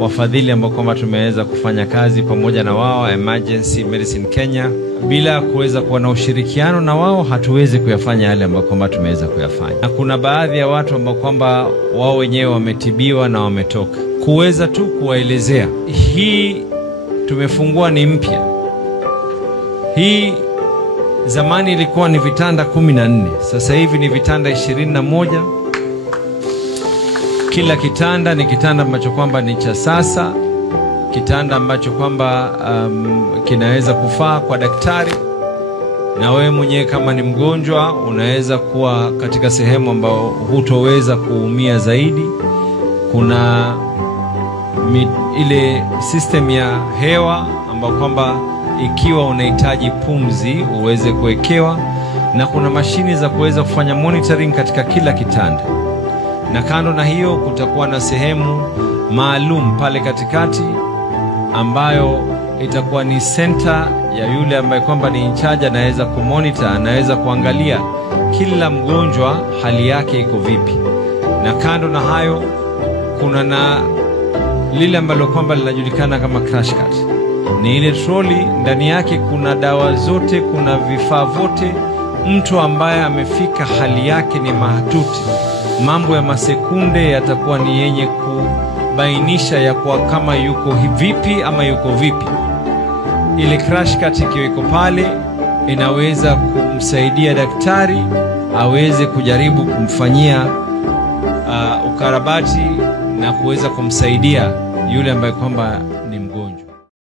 wafadhili ambao kwamba tumeweza kufanya kazi pamoja na wao, Emergency Medicine Kenya. Bila kuweza kuwa na ushirikiano na wao hatuwezi kuyafanya yale ambayo kwamba tumeweza kuyafanya. Na kuna baadhi ya watu ambao kwamba wao wenyewe wametibiwa na wametoka. Kuweza tu kuwaelezea, hii tumefungua ni mpya. Hii zamani ilikuwa ni vitanda 14, sasa hivi ni vitanda 21. Kila kitanda ni kitanda ambacho kwamba ni cha sasa, kitanda ambacho kwamba kinaweza kufaa kwa daktari, na wewe mwenyewe kama ni mgonjwa unaweza kuwa katika sehemu ambayo hutoweza kuumia zaidi. Kuna ile system ya hewa ambayo kwamba ikiwa unahitaji pumzi uweze kuwekewa, na kuna mashini za kuweza kufanya monitoring katika kila kitanda. Na kando na hiyo kutakuwa na sehemu maalum pale katikati ambayo itakuwa ni center ya yule ambaye kwamba ni in charge, anaweza kumonitor, anaweza kuangalia kila mgonjwa hali yake iko vipi. Na kando na hayo kuna na lile ambalo kwamba linajulikana kama crash cart. Ni ile trolley, ndani yake kuna dawa zote, kuna vifaa vyote. Mtu ambaye amefika hali yake ni mahututi, mambo ya masekunde yatakuwa ni yenye kubainisha ya kwa kama yuko vipi ama yuko vipi. Ile crash cart ikiwa iko pale inaweza kumsaidia daktari aweze kujaribu kumfanyia ukarabati na kuweza kumsaidia yule ambaye kwamba